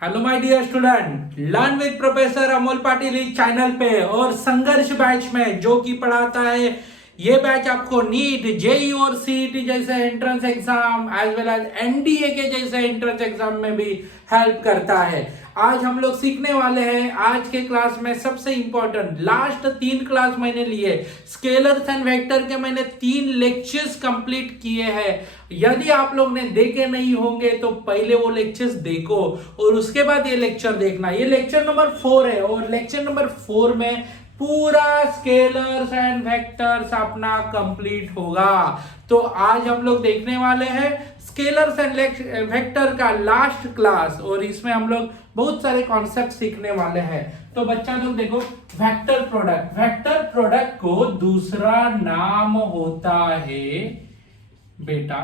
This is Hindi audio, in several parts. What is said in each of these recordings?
Hello my dear student, learn with professor Amol Patil इस चैनल पे और संघर्ष बैच में जो कि पढ़ाता है। ये बैच आपको नीट, जेई और सीईटी जैसे entrance exam as well as NDA के जैसे एंट्रेंस एग्जाम में भी हेल्प करता है। आज हम लोग सीखने वाले हैं आज के क्लास में सबसे इंपॉर्टेंट लास्ट 3 क्लास मैंने लिए स्केलर्स एंड वेक्टर के मैंने 3 लेक्चर्स कंप्लीट किए हैं। यदि आप लोग ने देखे नहीं होंगे तो पहले वो लेक्चर्स देखो और उसके बाद ये लेक्चर देखना। ये लेक्चर नंबर 4 है और लेक्चर नंबर 4 में पूरा स्केलर्स एंड वेक्टर्स अपना कंप्लीट होगा। तो आज हम लोग देखने वाले हैं स्केलर्स एंड वेक्टर का लास्ट क्लास और इसमें हम लोग बहुत सारे कॉन्सेप्ट सीखने वाले हैं। तो बच्चा लोग देखो, वेक्टर प्रोडक्ट को दूसरा नाम होता है बेटा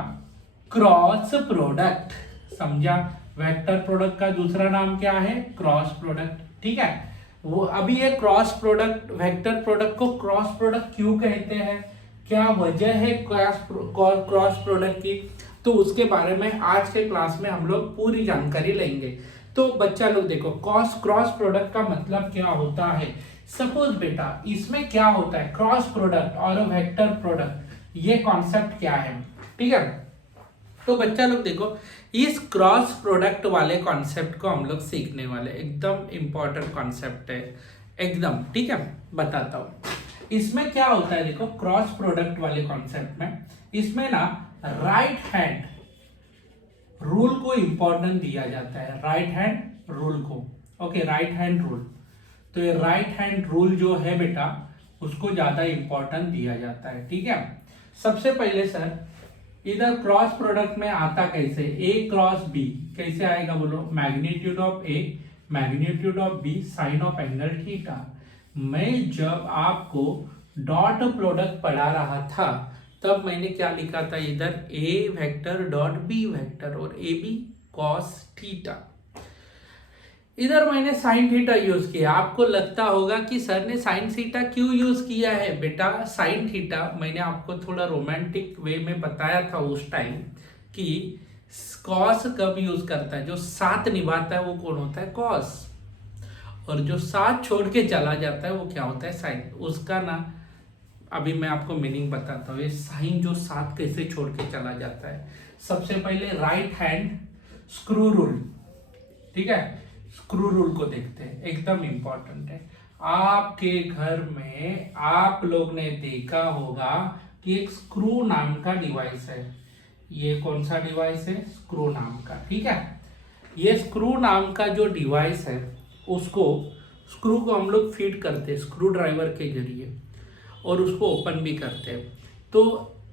क्रॉस प्रोडक्ट। समझा? वेक्टर प्रोडक्ट का दूसरा नाम क्या है? Cross product. ठीक है, वो अभी ये क्रॉस प्रोडक्ट, वेक्टर प्रोडक्ट को क्रॉस प्रोडक्ट क्यों कहते हैं, क्या वजह है क्रॉस प्रोडक्ट की, तो उसके बारे में आज के क्लास में हम लोग पूरी जानकारी लेंगे। तो बच्चा लोग देखो, क्रॉस प्रोडक्ट का मतलब क्या होता है। सपोज बेटा इसमें क्या होता है, क्रॉस प्रोडक्ट और वेक्टर प्रोडक्ट, ये कॉन्सेप्ट क्या है। ठीक है, तो बच्चा लोग देखो, इस क्रॉस प्रोडक्ट वाले कॉन्सेप्ट को हम लोग सीखने वाले, एकदम इंपॉर्टेंट कॉन्सेप्ट है एकदम। ठीक है, बताता हूं इसमें क्या होता है। देखो क्रॉस प्रोडक्ट वाले कॉन्सेप्ट में इसमें ना राइट हैंड रूल को इंपॉर्टेंस दिया जाता है, राइट हैंड रूल को। ओके, राइट हैंड रूल, तो ये राइट हैंड रूल जो है बेटा उसको ज्यादा इंपॉर्टेंस दिया जाता है। ठीक है, सबसे पहले सर इधर क्रॉस प्रोडक्ट में आता कैसे, ए क्रॉस बी कैसे आएगा बोलो, magnitude of A magnitude of B sine of angle theta. मैं जब आपको डॉट प्रोडक्ट पढ़ा रहा था तब मैंने क्या लिखा था, इधर ए वेक्टर डॉट बी वेक्टर और ए बी कॉस थीटा। इधर मैंने साइन थीटा यूज किया। आपको लगता होगा कि सर ने साइन थीटा क्यों यूज किया है। बेटा साइन थीटा मैंने आपको थोड़ा रोमांटिक वे में बताया था उस टाइम कि कॉस कब यूज करता है, जो साथ निभाता है वो कौन होता है, कॉस, और जो साथ छोड़ के चला जाता है वो क्या होता है, साइन। उसका ना अभी मैं आपको मीनिंग बताता हूँ। ये साइन जो साथ कैसे छोड़ के चला जाता है, सबसे पहले राइट हैंड स्क्रू रूल। ठीक है, स्क्रू रूल को देखते हैं, एकदम इंपॉर्टेंट है। आपके घर में आप लोग ने देखा होगा कि एक स्क्रू नाम का डिवाइस है। ये कौन सा डिवाइस है, स्क्रू नाम का। ठीक है, ये स्क्रू नाम का जो डिवाइस है उसको, स्क्रू को हम लोग फीड करते हैं स्क्रू ड्राइवर के जरिए और उसको ओपन भी करते हैं। तो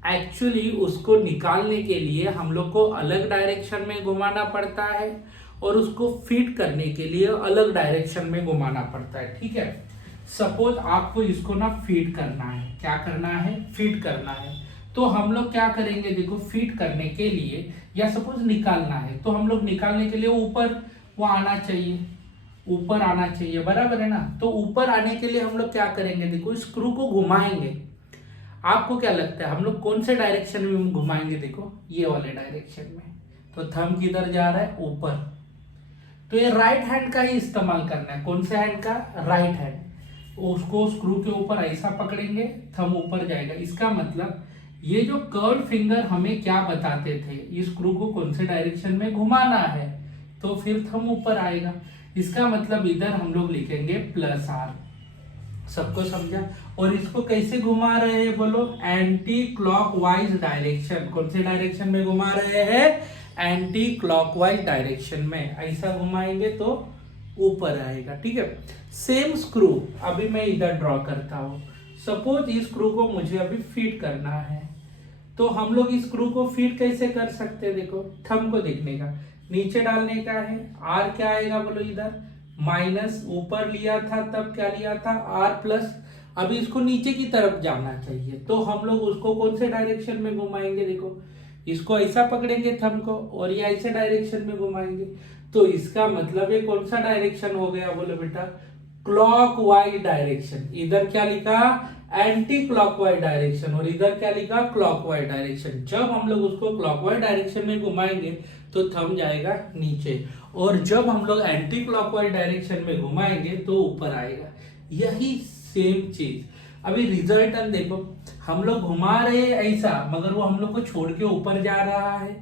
एक्चुअली उसको निकालने के लिए हम लोग को अलग डायरेक्शन में घुमाना पड़ता है और उसको फीड करने के लिए अलग डायरेक्शन में घुमाना पड़ता है। ठीक है, सपोज आपको इसको ना फीड करना है, क्या करना है, फीड करना है। तो हम लोग क्या करेंगे, देखो फीड करने के लिए या सपोज निकालना है तो हम लोग निकालने के लिए ऊपर वो आना चाहिए, ऊपर आना चाहिए, बराबर है ना। तो ऊपर आने के लिए हम लोग क्या करेंगे, देखो स्क्रू को घुमाएंगे। आपको क्या लगता है हम लोग कौन से डायरेक्शन में घुमाएंगे, देखो ये वाले डायरेक्शन में। तो थंब किधर जा रहा है, ऊपर। तो ये राइट हैंड का ही इस्तेमाल करना है। कौन से हैंड का, राइट हैंड। उसको स्क्रू के ऊपर ऐसा पकड़ेंगे, थंब ऊपर जाएगा। इसका मतलब ये जो कर्व फिंगर हमें क्या बताते थे, इस स्क्रू को कौन से डायरेक्शन में घुमाना है, तो फिर थंब ऊपर आएगा। इसका मतलब इधर हम लोग लिखेंगे प्लस आर। सबको समझा? और इसको कैसे घुमा रहे हैं बोलो, एंटी क्लॉकवाइज डायरेक्शन। कौन से डायरेक्शन में घुमा रहे हैं, एंटी क्लॉकवाइज डायरेक्शन में। ऐसा घुमाएंगे तो ऊपर आएगा। ठीक है, सेम स्क्रू अभी मैं इधर ड्रॉ करता हूं। सपोज इस स्क्रू को मुझे अभी फीड करना है, तो हम लोग इस स्क्रू को फीड कैसे कर सकते हैं, देखो थंब को देखने का, नीचे डालने का है। आर क्या आएगा बोलो, इधर माइनस, ऊपर लिया था तब क्या लिया था, आर प्लस। अभी इसको नीचे की तरफ जाना चाहिए तो हम लोग उसको कौन से डायरेक्शन में घुमाएंगे, देखो इसको ऐसा पकड़ेंगे थंब को और ये ऐसे डायरेक्शन में घुमाएंगे। तो इसका मतलब ये कौन सा डायरेक्शन हो गया बोलो बेटा, क्लॉकवाइज डायरेक्शन। इधर क्या लिखा, एंटी क्लॉकवाइज डायरेक्शन, और इधर क्या लिखा, क्लॉकवाइज डायरेक्शन। जब हम लोग उसको क्लॉकवाइज डायरेक्शन में घुमाएंगे तो थंब जाएगा नीचे, और जब हम लोग एंटी क्लॉकवाइज डायरेक्शन में घुमाएंगे तो ऊपर आएगा। यही सेम चीज अभी रिजल्टन देखो, हम लोग घुमा रहे हैं ऐसा, मगर वो हम लोग को छोड़ के ऊपर जा रहा है,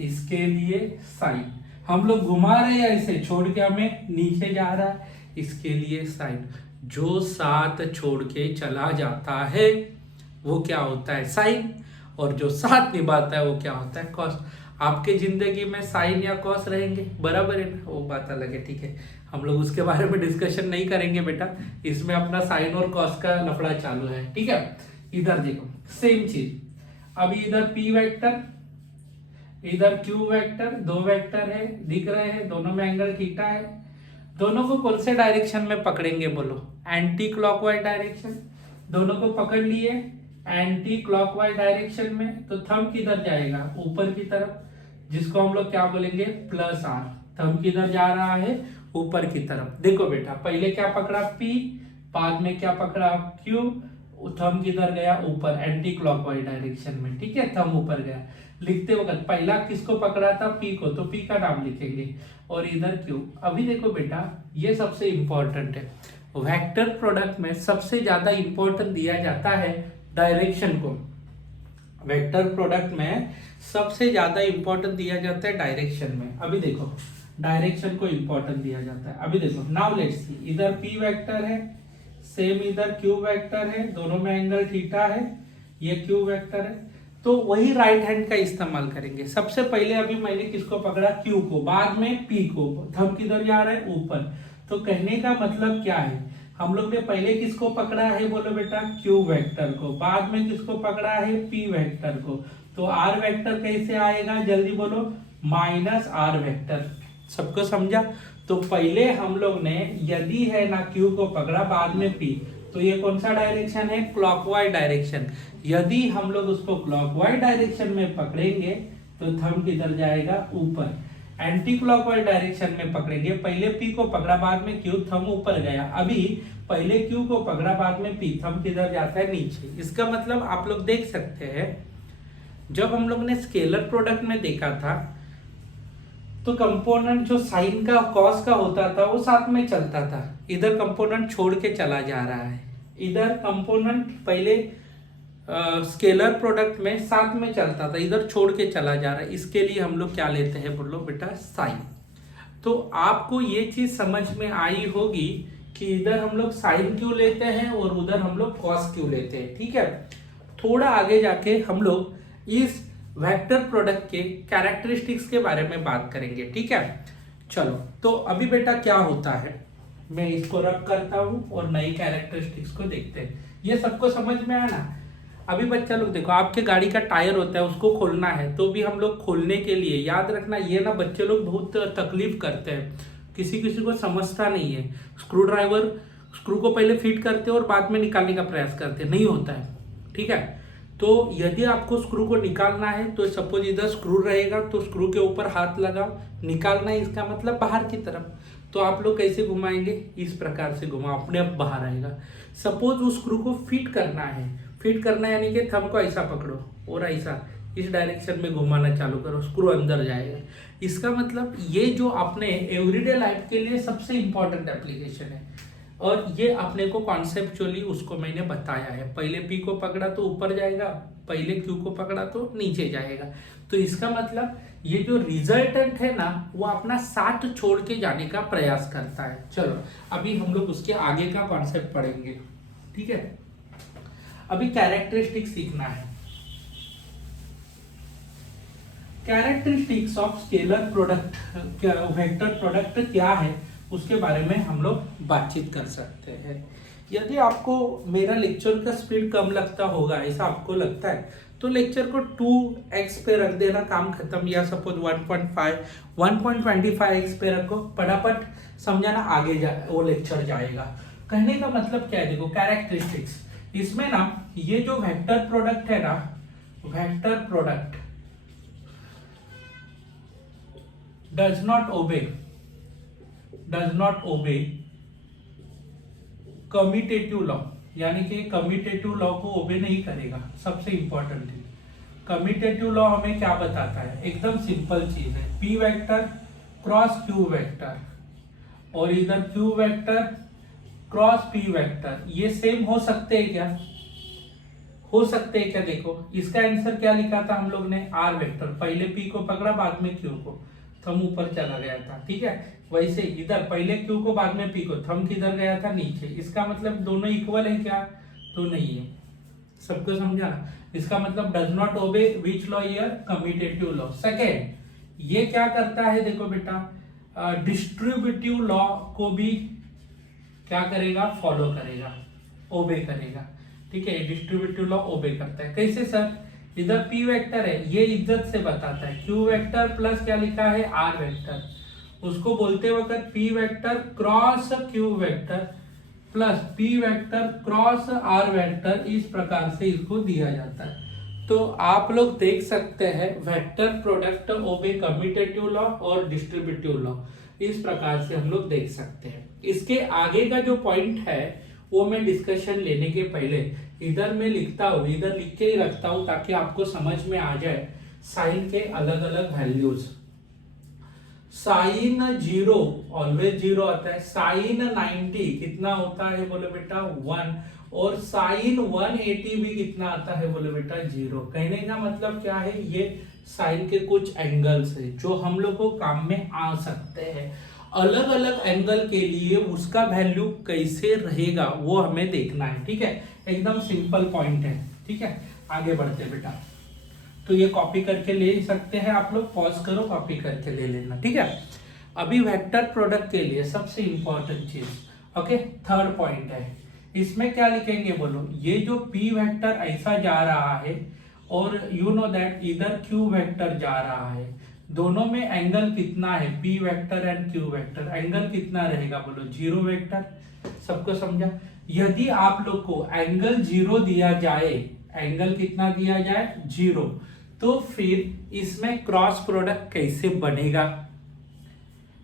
इसके लिए साइन। हम लोग घुमा रहे हैं ऐसे, छोड़ के हमें नीचे जा रहा है, इसके लिए साइन। जो साथ छोड़ के चला जाता है वो क्या होता है, साइन, और जो साथ निभाता है वो क्या होता है, कॉस। आपके जिंदगी में साइन या कॉस रहेंगे, बराबर है ना, वो बात अलग है, ठीक है, हम लोग उसके बारे में डिस्कशन नहीं करेंगे बेटा, इसमें अपना साइन और कॉस का लफड़ा चालू है, ठीक है। इधर देखो सेम चीज, अभी इधर पी वेक्टर, इधर क्यू वेक्टर, दो वेक्टर है दिख रहे हैं, दोनों में एंगल थीटा है। दोनों को कौन से डायरेक्शन में पकड़ेंगे बोलो, एंटी क्लॉकवाइज डायरेक्शन। दोनों को पकड़ लिए एंटी क्लॉकवाइज डायरेक्शन में, तो थंब किधर जाएगा, ऊपर की तरफ, जिसको हम लोग क्या बोलेंगे, प्लस आर। थंब किधर जा रहा है, ऊपर की तरफ। देखो बेटा, पहले क्या पकड़ा P, बाद में क्या पकड़ा Q, थंब किधर गया, ऊपर, एंटी क्लॉकवाइज डायरेक्शन में, ठीक है, थंब ऊपर गया। लिखते वक्त पहला किसको पकड़ा था, P को, तो P का नाम लिखेंगे, और इधर Q। अभी देखो बेटा, ये सबसे इंपॉर्टेंट है, वेक्टर प्रोडक्ट में सबसे ज्यादा इंपॉर्टेंट दिया जाता है डायरेक्शन को। वेक्टर प्रोडक्ट में सबसे ज्यादा इंपॉर्टेंट दिया जाता है डायरेक्शन में। अभी देखो, डायरेक्शन को इंपॉर्टेंट दिया जाता है। अभी देखो, नाउ लेट्स सी, इधर P वेक्टर है, सेम इधर Q वेक्टर है, दोनों में एंगल थीटा है, ये Q वेक्टर है, तो वही राइट हैंड का इस्तेमाल करेंगे। सबसे पहले अभी मैंने किसको पकड़ा, Q को, बाद में P को, थंब किधर जा रहा है, ऊपर। तो कहने का मतलब क्या है, हम लोग ने पहले किसको पकड़ा है बोलो बेटा, Q वेक्टर को, बाद में किसको पकड़ा है, P वेक्टर को। तो R वेक्टर कैसे आएगा, जल्दी बोलो, माइनस R वेक्टर। सबको समझा। तो पहले हम लोग ने यदि है ना Q को पकड़ा, बाद में P, तो ये कौन सा डायरेक्शन है, क्लॉकवाइज डायरेक्शन। यदि हम लोग उसको क्लॉकवाइज डायरेक्शन में पकड़ेंगे तो थंब किधर जाएगा, ऊपर। एंटी क्लॉकवाइज डायरेक्शन में पकड़ेंगे, पहले P को पकड़ा, बाद में Q, थंब ऊपर गया। अभी पहले Q को पकड़ा, बाद में P, थंब किधर जाता है, नीचे। इसका मतलब आप लोग देख सकते हैं, जब हम लोग ने स्केलर प्रोडक्ट में देखा था तो कंपोनेंट जो साइन का कॉस का होता था वो साथ में चलता था। इधर कंपोनेंट छोड़ के चला जा रहा है, इधर कंपोनेंट पहले स्केलर प्रोडक्ट में साथ में चलता था, इधर छोड़ के चला जा रहा है। इसके लिए हम लोग क्या लेते हैं बोलो बेटा, साइन। तो आपको ये चीज समझ में आई होगी कि इधर हम लोग साइन क्यों लेते हैं और उधर हम लोग कॉस क्यों लेते हैं, ठीक है। थोड़ा आगे जाके हम लोग इस वेक्टर प्रोडक्ट के कैरेक्टरिस्टिक्स के बारे में बात करेंगे, ठीक है। चलो, तो अभी बेटा क्या होता है, मैं इसको रब करता हूं और नई कैरेक्टरिस्टिक्स को देखते हैं। ये सबको समझ में आया ना। अभी बच्चा लोग देखो, आपके गाड़ी का टायर होता है, उसको खोलना है, तो भी हम लोग खोलने के लिए याद रखना, ये ना बच्चे लोग बहुत तकलीफ करते हैं, किसी किसी को समझता नहीं है। स्क्रू ड्राइवर, स्क्रू को पहले फिट करते हैं और बाद में निकालने का प्रयास करते हैं, नहीं होता है, ठीक है। तो यदि आपको स्क्रू को निकालना है तो सपोज इधर स्क्रू रहेगा, तो स्क्रू के ऊपर हाथ लगाओ, निकालना है इसका मतलब बाहर की तरफ। तो आप लोग कैसे घुमाएंगे, इस प्रकार से घुमाओ, अपने आप बाहर आएगा। सपोज उस स्क्रू को फिट करना है, फिट करना है यानी कि थंब को ऐसा पकड़ो और ऐसा इस डायरेक्शन में घुमाना चालू करो, स्क्रू अंदर जाएगा। इसका मतलब ये जो अपने एवरीडे लाइफ के लिए सबसे इंपॉर्टेंट एप्लीकेशन है, और ये अपने को कॉन्सेप्चुअली उसको मैंने बताया है। पहले P को पकड़ा तो ऊपर जाएगा, पहले Q को पकड़ा तो नीचे जाएगा। तो इसका मतलब ये जो रिजल्टेंट है ना, वो अपना साथ छोड़ के जाने का प्रयास करता है। चलो, अभी हम लोग उसके आगे का कॉन्सेप्ट पढ़ेंगे, ठीक है। अभी कैरेक्टरिस्टिक सीखना है। Characteristics of scalar product, vector product क्या है, उसके बारे में हम लोग बातचीत कर सकते हैं। यदि आपको मेरा लेक्चर का स्पीड कम लगता होगा, ऐसा आपको लगता है, तो लेक्चर को 2x पे रख देना, काम खत्म। या सपोज 1.5, 1.25x पे रखो, फटाफट समझाना, आगे वो लेक्चर जाएगा। कहने का मतलब क्या है, देखो कैरेक्टरिस्टिक्स, इसमें ना ये जो वेक्टर प्रोडक्ट है ना, vector product does not obey commutative law, यानी कि कम्यूटेटिव लॉ को ओबे नहीं करेगा। सबसे इंपॉर्टेंट है, कम्यूटेटिव लॉ हमें क्या बताता है, एकदम सिंपल चीज है, P vector cross Q vector और इधर Q vector cross P vector, ये सेम हो सकते हैं क्या, हो सकते हैं क्या। देखो इसका आंसर क्या लिखा था हम लोग ने, आर वेक्टर, पहले पी को पकड़ा बाद में क्यू को, थम ऊपर चला गया था, ठीक है। वैसे इधर पहले क्यू को बाद में पी को, थम किधर गया था, नीचे। इसका मतलब दोनों इक्वल है क्या, तो नहीं है। सबको समझा ना, इसका मतलब does not obey which law here, commutative law. Second, ये क्या करता है, देखो बेटा डिस्ट्रीब्यूटिव लॉ को भी क्या करेगा, फॉलो करेगा, ओबे करेगा, ठीक है। डिस्ट्रीब्यूटिव लॉ ओबे करता है, कैसे सर, इधर पी वेक्टर है, ये इज्जत से बताता है, क्यू वेक्टर प्लस क्या लिखा है, आर वेक्टर, उसको बोलते वक्त P vector cross Q vector plus P vector cross R vector, इस प्रकार से इसको दिया जाता है। तो आप लोग देख सकते हैं वेक्टर प्रोडक्ट ओबे कम्यूटेटिव लॉ और डिस्ट्रीब्यूटिव लॉ, इस प्रकार से हम लोग देख सकते हैं। इसके आगे का जो पॉइंट है वो मैं डिस्कशन लेने के पहले इधर मैं लिखता हूँ, इधर लिख के ही रखता हूँ ताकि आपको समझ में आ जाए साइन के अलग अलग वैल्यूज। साइन 0 ऑलवेज 0 आता है, साइन 90 कितना होता है, बोले बेटा 1, और साइन 180 भी कितना आता है, बोले बेटा 0। कहने का मतलब क्या है, ये साइन के कुछ एंगल्स है जो हम लोग को काम में आ सकते हैं। अलग अलग एंगल के लिए उसका वैल्यू कैसे रहेगा वो हमें देखना है, ठीक है। एकदम सिंपल पॉइंट है, ठीक है। आगे बढ़ते बेटा, तो ये कॉपी करके ले सकते हैं आप लोग, पॉज करो कॉपी करके ले लेना, ठीक है। अभी वेक्टर प्रोडक्ट के लिए सबसे इंपॉर्टेंट चीज, ओके, थर्ड पॉइंट है, इसमें क्या लिखेंगे बोलो, ये जो पी वेक्टर ऐसा जा रहा है और यू नो दैट इधर क्यू वेक्टर जा रहा है, दोनों में एंगल कितना है, P vector and Q vector, angle कितना रहेगा बोलो, 0 वेक्टर। सबको समझा। यदि आप लोग को एंगल 0 दिया जाए, एंगल कितना दिया जाए, 0, तो फिर इसमें क्रॉस प्रोडक्ट कैसे बनेगा,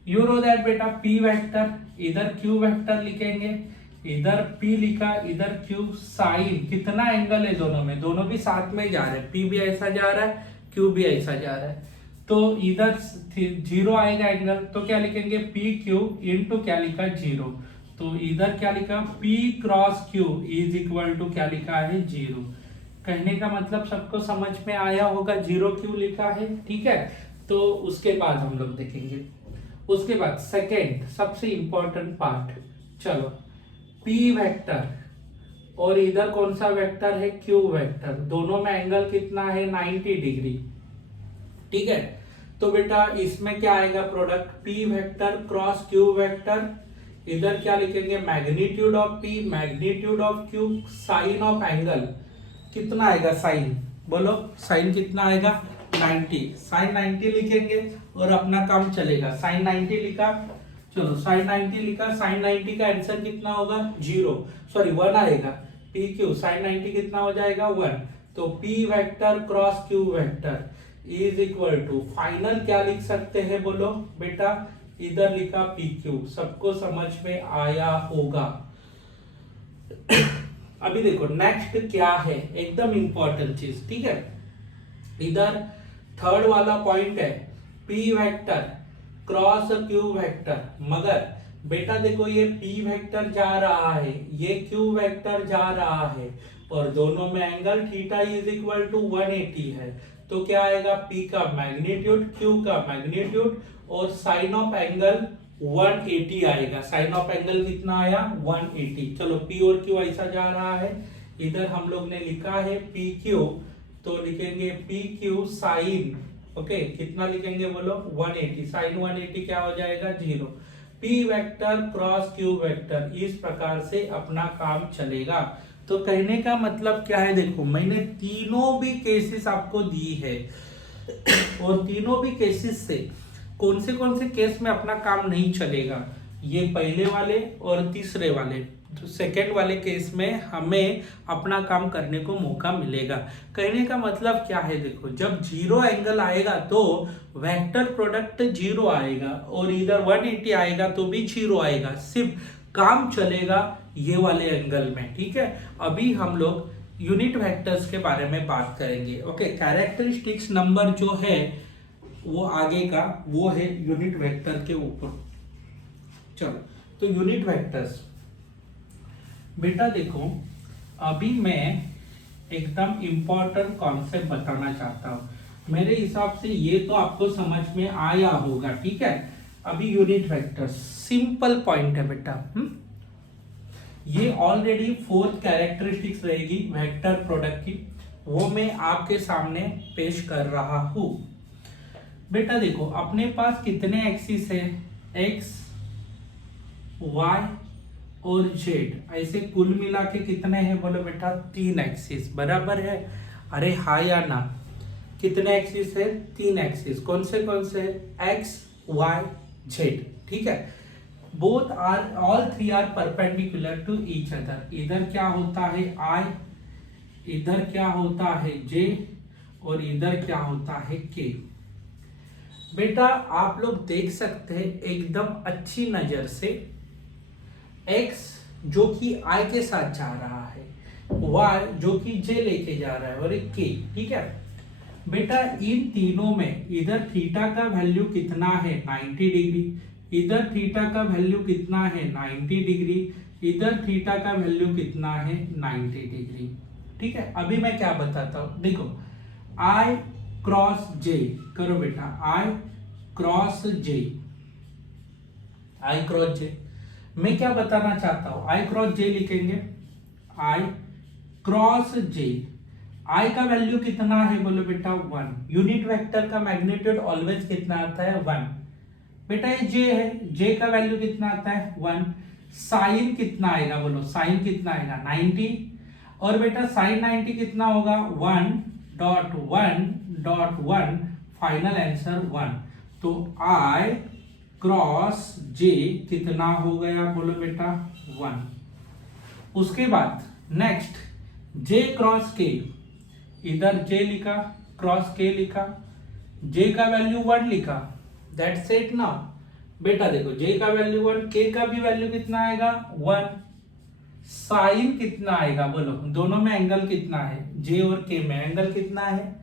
यू नो दैट बेटा, पी वेक्टर इधर क्यू वेक्टर लिखेंगे, इधर P लिखा, इधर Q, साइन कितना एंगल है दोनों में, दोनों भी साथ में जा रहे हैं, P भी ऐसा जा रहा है, Q भी ऐसा जा रहा है, तो इधर 0 आएगा एंगल, तो क्या लिखेंगे, PQ इंटू क्या लिखा, 0, तो इधर क्या लिखा, P cross Q is equal to क्या लिखा है, 0। कहने का मतलब सबको समझ में आया होगा 0 क्यों लिखा है, ठीक है। तो उसके बाद हम लोग देखेंगे, उसके बाद सेकेंड सबसे इंपॉर्टेंट पार्ट, चलो P वेक्टर और इधर कौन सा वेक्टर है, Q वेक्टर, दोनों में एंगल कितना है, 90 डिग्री, ठीक है। तो बेटा इसमें क्या आएगा product, P vector cross Q vector, इधर क्या लिखेंगे, magnitude of P magnitude of Q, sine of angle कितना आएगा, साइन बोलो, साइन कितना आएगा, 90, साइन 90 लिखेंगे और अपना काम चलेगा। साइन 90 लिखा, चलो साइन 90 लिखा, साइन 90 का आंसर कितना होगा, 1 आएगा, पी क्यू साइन 90 कितना हो जाएगा, 1। तो P vector cross Q vector is equal to, final क्या लिख सकते हैं बोलो बेटा, इधर लिखा पी क्यू। सबको समझ में आया होगा। अभी देखो नेक्स्ट क्या है, एकदम इंपॉर्टेंट चीज, ठीक है। इधर थर्ड वाला पॉइंट है P vector cross Q vector, मगर बेटा देखो ये पी वेक्टर जा रहा है, ये क्यू वेक्टर जा रहा है और दोनों में angle theta is equal to 180 है, तो क्या आएगा, पी का मैग्नीट्यूड क्यू का मैग्नीट्यूड और साइन ऑफ एंगल 180 आएगा। साइन ऑफ एंगल कितना आया, 180। चलो पी और क्यू ऐसा जा रहा है, इधर हम लोग ने लिखा है पी क्यू, तो लिखेंगे पी क्यू साइन, ओके कितना लिखेंगे बोलो, 180, साइन 180 क्या हो जाएगा, 0। P vector cross Q vector, इस प्रकार से अपना काम चलेगा। तो कहने का मतलब क्या है, देखो मैंने तीनों भी केसेस आपको दी है और तीनों भी केसेस से कौन से केस में अपना काम नहीं चलेगा, ये पहले वाले और तीसरे वाले, तो सेकेंड वाले केस में हमें अपना काम करने को मौका मिलेगा। कहने का मतलब क्या है, देखो जब 0 एंगल आएगा तो वेक्टर प्रोडक्ट 0 आएगा और इधर 180 आएगा तो भी 0 आएगा, सिर्फ काम चलेगा ये वाले एंगल में, ठीक है। अभी हम लोग यूनिट वेक्टर्स के बारे में बात करेंगे। ओके, कैरेक्टरिस्टिक्स नंबर जो है वो आगे का वो है यूनिट वेक्टर के ऊपर। चलो, तो यूनिट वेक्टर्स बेटा देखो, अभी मैं एकदम इंपॉर्टेंट कॉन्सेप्ट बताना चाहता हूं। मेरे हिसाब से ये तो आपको समझ में आया होगा, ठीक है। अभी यूनिट वेक्टर्स सिंपल पॉइंट है बेटा। ये ऑलरेडी फोर्थ कैरेक्टरिस्टिक्स रहेगी वेक्टर प्रोडक्ट की, वो मैं आपके सामने पेश कर रहा हूं। बेटा देखो, अपने पास कितने एक्सिस है, एक्स, वाई और जेड, ऐसे कुल मिला के कितने हैं बोलो बेटा, 3 एक्सिस, बराबर है। अरे हाँ या ना, कितने एक्सिस है, 3 एक्सिस। कौन से एक्स, वाई, जेड, ठीक है। Both are, all 3 are perpendicular to each other. इधर क्या होता है आई, इधर क्या होता है जे, और इधर क्या होता है के। बेटा आप लोग देख सकते हैं एकदम अच्छी नजर से, x जो कि i के साथ जा रहा है, y जो कि j लेके जा रहा है, और एक k, ठीक है। बेटा इन तीनों में इधर थीटा का वैल्यू कितना है, 90 डिग्री। इधर थीटा का वैल्यू कितना है, 90 डिग्री। इधर थीटा का वैल्यू कितना है, 90 डिग्री, ठीक है। अभी मैं क्या बताता हूं, देखो I क्रॉस J करो बेटा, I cross J, I cross J। मैं क्या बताना चाहता हूं, I क्रॉस J लिखेंगे, I क्रॉस J। I का वैल्यू कितना है बोलो बेटा, 1। यूनिट वेक्टर का मैग्नीट्यूड ऑलवेज कितना आता है, 1। बेटा ये J है, J का वैल्यू कितना आता है, 1। साइन कितना आएगा बोलो, साइन कितना आएगा, 90। और बेटा साइन 90 कितना होगा, 1.1.1, फाइनल आंसर 1। तो I क्रॉस J कितना हो गया बोलो बेटा, 1। उसके बाद नेक्स्ट J क्रॉस K, इधर J लिखा, क्रॉस K लिखा, J का वैल्यू 1 लिखा, दैट्स इट ना। बेटा देखो J का वैल्यू 1, K का भी वैल्यू कितना आएगा, 1। साइन कितना आएगा बोलो, दोनों में एंगल कितना है, J और K में एंगल कितना है,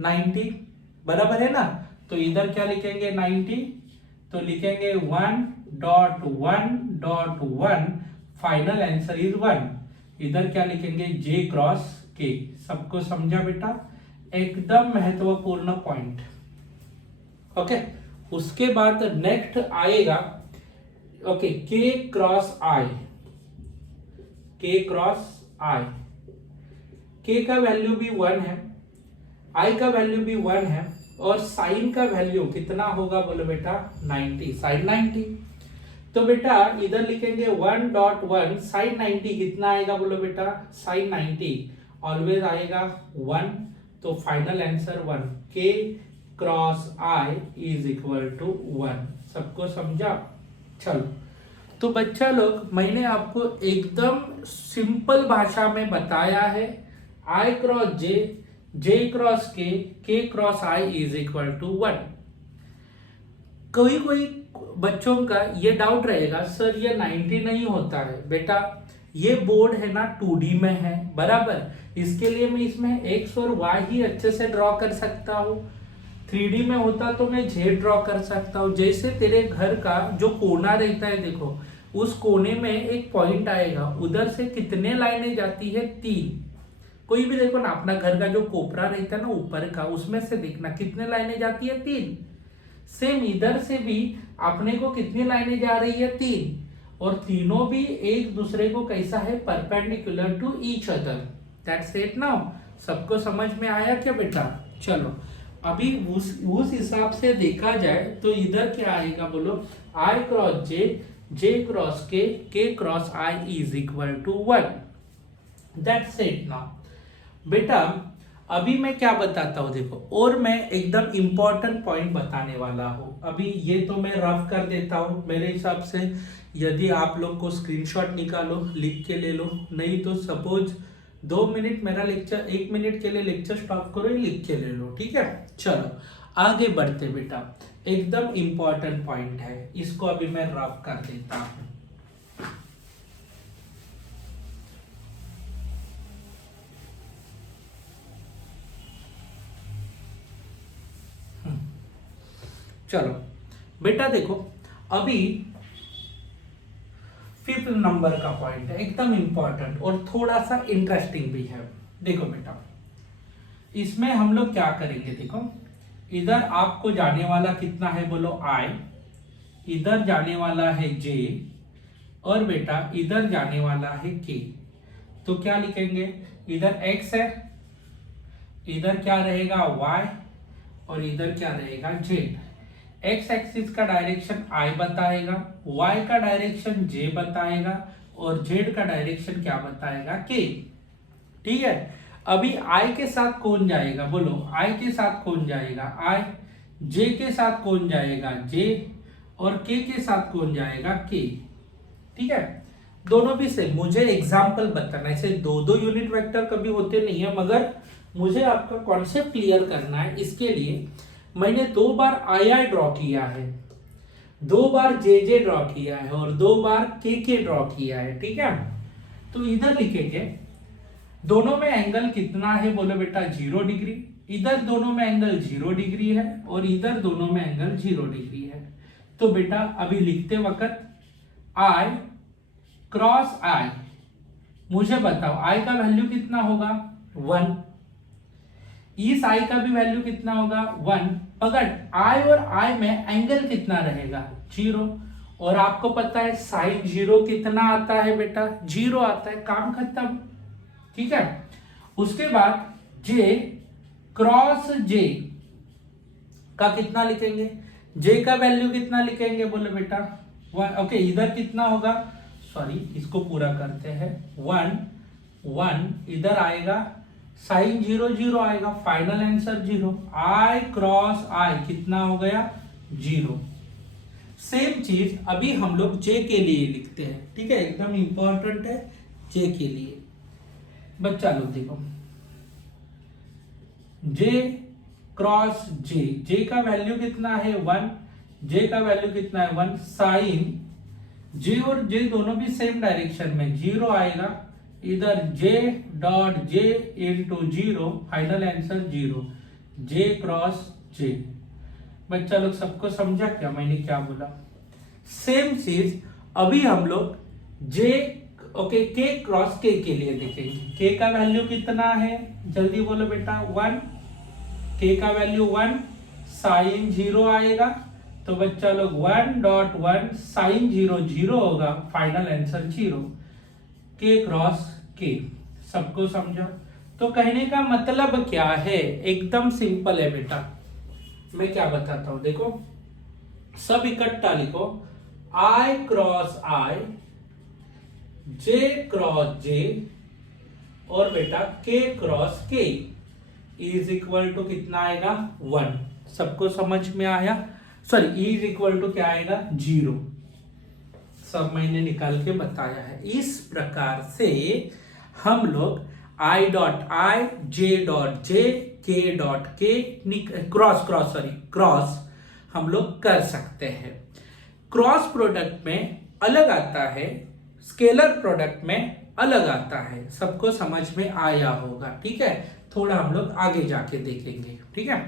90, बराबर है ना। तो इधर क्या लिखेंगे, 90, तो लिखेंगे 1.1.1, फाइनल आंसर इज 1। इधर क्या लिखेंगे, J क्रॉस K। सबको समझा बेटा, एकदम महत्वपूर्ण पॉइंट। ओके, उसके बाद नेक्स्ट आएगा, okay, K cross I, K cross I। K का वैल्यू भी 1 है, I का वैल्यू भी 1 है, और साइन का वैल्यू कितना होगा बोलो बेटा, 90, साइन 90। तो बेटा इधर लिखेंगे 1.1, साइन 90 कितना आएगा बोलो बेटा, साइन 90 ऑलवेज आएगा 1। तो final answer 1, K cross I is equal to 1। सबको समझा। चलो, तो बच्चा लोग, मैंने आपको एकदम सिंपल भाषा में बताया है, I cross J, J cross K, K cross I is equal to 1। कोई बच्चों का ये डाउट रहेगा, सर ये 90 नहीं होता है। बेटा ये बोर्ड है ना 2D में है, बराबर, इसके लिए मैं इसमें x और y ही अच्छे से ड्रॉ कर सकता हूँ। 3D में होता तो मैं z ड्रॉ कर सकता हूँ। जैसे तेरे घर का जो कोना रहता है, देखो उस कोने में एक पॉइंट आएगा, उधर से कितने लाइनें जाती है, 3। कोई भी देखो ना, अपना घर का जो कोपरा रहता है ना ऊपर का, उसमें से देखना कितने लाइनें जाती है, 3। सेम इधर से भी अपने को कितनी लाइनें जा रही है, 3, और तीनों भी एक दूसरे को कैसा है, perpendicular to each other. That's it now. सबको समझ में आया क्या बेटा। चलो, अभी उस हिसाब से देखा जाए तो इधर क्या आएगा बोलो, I cross J, J cross K, K cross I is equal to 1। That's it now. बेटा अभी मैं क्या बताता हूँ देखो, और मैं एकदम इंपॉर्टेंट पॉइंट बताने वाला हूँ। अभी ये तो मैं रफ कर देता हूँ मेरे हिसाब से। यदि आप लोग को स्क्रीनशॉट निकालो, लिख के ले लो, नहीं तो सपोज 2 मिनट मेरा लेक्चर, 1 मिनट के लिए लेक्चर स्टॉप करो, लिख के ले लो, ठीक है। चलो आगे बढ़ते बेटा, एकदम इंपॉर्टेंट पॉइंट है, इसको अभी मैं रफ कर देता हूँ। चलो बेटा देखो, अभी 5th नंबर का पॉइंट है, एकदम इंपॉर्टेंट और थोड़ा सा इंटरेस्टिंग भी है। देखो बेटा, इसमें हम लोग क्या करेंगे, देखो इधर आपको जाने वाला कितना है बोलो I, इधर जाने वाला है J, और बेटा इधर जाने वाला है K। तो क्या लिखेंगे, इधर X है, इधर क्या रहेगा Y, और इधर क्या रहेगा Z। X एक्सिस का डायरेक्शन I बताएगा, Y का डायरेक्शन J बताएगा, और Z का डायरेक्शन क्या बताएगा, K। ठीक है, अभी I के साथ कौन जाएगा बोलो, I के साथ कौन जाएगा I, J के साथ कौन जाएगा J, और K के साथ कौन जाएगा K। ठीक है, दोनों भी सेम। मुझे एग्जाम्पल बताना, ऐसे दो दो यूनिट वेक्टर कभी होते नहीं है, मगर मुझे आपका कॉन्सेप्ट क्लियर करना है। इसके लिए मैंने 2 बार आई ड्रॉ किया है, 2 बार जे ड्रॉ किया है, और 2 बार के ड्रॉ किया है। ठीक है, तो इधर लिखेंगे दोनों में एंगल कितना है बोलो बेटा 0 डिग्री, इधर दोनों में एंगल 0 डिग्री है, और इधर दोनों में एंगल 0 डिग्री है। तो बेटा अभी लिखते वक्त I क्रॉस I, मुझे बताओ I का वैल्यू कितना होगा 1, इस I का भी वैल्यू कितना होगा 1, मगर I और I में एंगल कितना रहेगा 0, और आपको पता है साइन 0 कितना आता है बेटा 0 आता है, काम खत्म। ठीक है, उसके बाद J क्रॉस J का कितना लिखेंगे, J का वैल्यू कितना लिखेंगे बोलो बेटा 1। ओके, इधर कितना होगा, सॉरी इसको पूरा करते हैं, 1 1 इधर आएगा, साइन 0 0 आएगा, final answer 0। I cross I कितना हो गया 0। सेम चीज अभी हम लोग J के लिए लिखते हैं। ठीक है, एकदम इंपॉर्टेंट है J के लिए। बच्चा लोग देखो, J क्रॉस J, J का वैल्यू कितना है 1, J का वैल्यू कितना है 1, साइन J और J दोनों भी सेम डायरेक्शन में 0 आएगा, इधर J dot J into 0, final answer 0, J cross J। बच्चा लोग सबको समझा क्या मैंने क्या बोला। सेम चीज अभी हम लोग J okay K cross K के लिए देखेंगे। K का वैल्यू कितना है जल्दी बोलो बेटा 1, K का वैल्यू 1, साइन 0 आएगा, तो बच्चा लोग 1 डॉट 1 साइन 0 0 होगा, final answer 0, K cross K। सबको समझो। तो कहने का मतलब क्या है, एकदम सिंपल है बेटा, मैं क्या बताता हूं देखो, सब इकट्ठा लिखो, I cross I, J cross J, और बेटा K cross K is equal to कितना आएगा 1। सबको समझ में आया, सॉरी इज इक्वल टू क्या आएगा 0। सब मैंने निकाल के बताया है। इस प्रकार से हम लोग I dot I, J dot J, K dot K cross हम लोग कर सकते हैं। क्रॉस प्रोडक्ट में अलग आता है, स्केलर प्रोडक्ट में अलग आता है। सबको समझ में आया होगा। ठीक है, थोड़ा हम लोग आगे जाके देखेंगे। ठीक है,